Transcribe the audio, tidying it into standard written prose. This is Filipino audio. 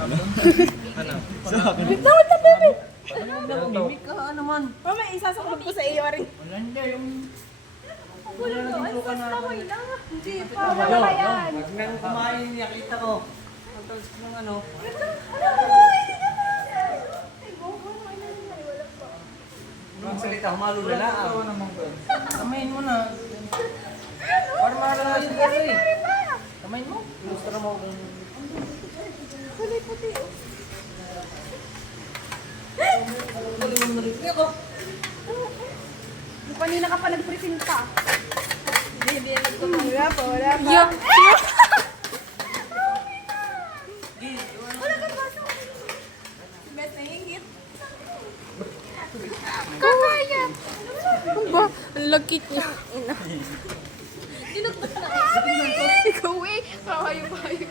Wait lang, baby. Mimik ka naman. Mama, isasaklog ko sa iyo rin. Wala hindi, yung... Wala na, ang sus naman lang. Hindi pa, Wala wala pa yan. Pag nang kumain, nakita ko. Ang talas ng ano. Ang salita, humalulala. Kamayin mo na. Para malalasin ka rin. Kamayin mo. Gusto na mo. Kulay puti. Kanina ka pa nag-present pa. Hindi wala pa. Wala ka pasok. Best na hingit. Kakaya. Ano ba? Ang lagkit niya. Dinugtog na. Ikaw eh. Kawayo-bayo.